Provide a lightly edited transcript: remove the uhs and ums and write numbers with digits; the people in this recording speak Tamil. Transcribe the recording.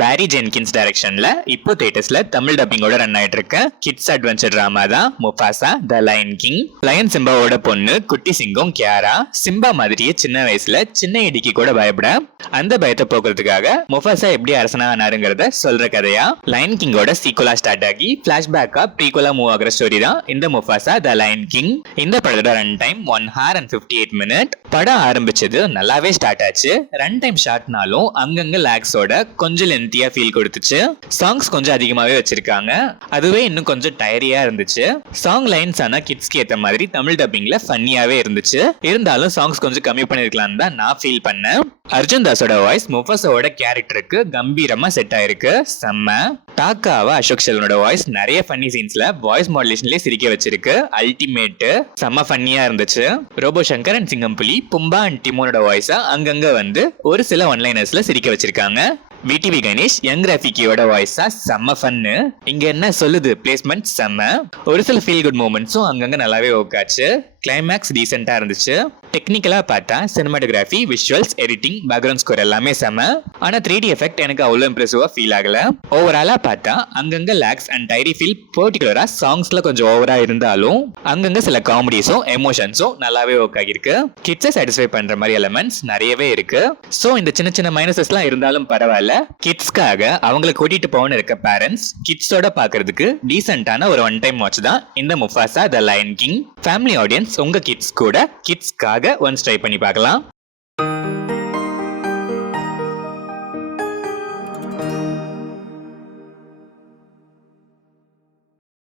பேரி ஜென்கின்ஸ் டைரக்ஷன்ல இப்போ தியேட்டர்ஸ்ல தமிழ் டப்பிங்கோட ரன் ஆயிட்டு இருக்க கிட்ஸ் அட்வென்ச்சர் டிராமா தான் Mufasa the lion king. Lion சிம்பாவோட பொண்ணு குட்டி சிங்கம் கியாரா சிம்பா மாதிரியே சின்ன வயசுல சின்ன இடிக்கு கூட பயப்பட அந்த பயத்தை போக்குறதுக்காக முஃபாசா எப்படி அரசனா ஆனாருங்கிறத சொல்ற கதையா லயன் கிங்கோட சீக்குவலா ஸ்டார்ட் ஆகி பிளாஷ்பேக்கா ப்ரீக்குவலா மூவ் ஆகிற ஸ்டோரி தான் இந்த முஃபாசா த லயன் கிங். இந்த படத்தோட run time 1 hour and 58 minutes. படம் ஆரம்பிச்சது நல்லாவே ஸ்டார்ட் ஆச்சு. ரன் டைம் ஷார்ட்னாலும் அங்கங்க லாக்ஸோட கொஞ்சம் லென்த்தியா ஃபீல் கொடுத்துச்சு. சாங்ஸ் கொஞ்சம் அதிகமாவே வச்சிருக்காங்க, அதுவே இன்னும் கொஞ்சம் டயரியா இருந்துச்சு. சாங் லைன்ஸ் ஆனா கிட்ஸ்க்கு ஏத்த மாதிரி தமிழ் டப்பிங்ல ஃபன்னியாவே இருந்துச்சு. இருந்தாலும் சாங்ஸ் கொஞ்சம் கம்மி பண்ணிருக்கலாம் தான் நான் ஃபீல் பண்ணேன். அர்ஜுன் தாஸோட வாய்ஸ் முஃபாசாவோட கேரக்டருக்கு கம்பீரமா செட் ஆயிருக்கு, செம்ம. டாக்காவா அசோக் செல்வனோட வாய்ஸ் நிறைய ஃபன்னி சீன்ஸ்ல வாய்ஸ் மாடுலேஷன்லயே சிரிக்க வச்சிருக்கு, அல்டிமேட், செம்ம ஃபன்னியா இருந்துச்சு. Robo Shankar and Singampuli, Pumbaa and டிமோனோட வாய்ஸா அங்கங்க வந்து ஒரு சில ஒன்லைனர்ஸ்ல சிரிக்க வச்சிருக்காங்க. விடிவி கணேஷ் யங் ரஃபிக்கியோட வாய்ஸா செம்ம ஃபன்னு. இங்க என்ன சொல்லுது பிளேஸ்மெண்ட் செம்ம. ஒரு சில ஃபீல் குட் மூமெண்ட்ஸும் அங்கங்க நல்லாவே ஓக்காச்சு. கிளைமேக்ஸ் டீசென்ட்டா இருந்துச்சு. டெக்னிக்கலா பார்த்தா cinematography, visuals, editing, background score எல்லாமே செம. ஆனா 3D எஃபெக்ட் எனக்கு அவ்வளவு இம்ப்ரெசிவா ஃபீல் ஆகல. ஓவராலா பார்த்தா அங்கங்க லாக்ஸ் அண்ட் டைரி ஃபீல், பர்டிகுலரா சாங்ஸ்ல கொஞ்சம் ஓவரா இருந்தாலும் அங்கங்க சில காமெடிஸும் எமோஷன்ஸும் நல்லாவே ஒர்க் ஆகிருக்கு. கிட்ஸை சாட்டிஸ்ஃபை பண்ற மாதிரி எலிமெண்ட்ஸ் நிறையவே இருக்கு. சோ இந்த சின்ன சின்ன மைனஸஸ்லாம் இருந்தாலும் பரவாயில்ல. கிட்ஸ்க்காக அவங்களை கூட்டிட்டு போகணும்னு இருக்க பேரண்ட்ஸ் கிட்ஸோட பாக்குறதுக்கு டீசென்டான ஒரு ஒன் டைம் வாட்ச் தான் இந்த Mufasa the lion king. Family audience உங்க கிட்ஸ் கூட கிட்ஸ்க்காக ஒன்ஸ் ட்ரை பண்ணி பார்க்கலாம்.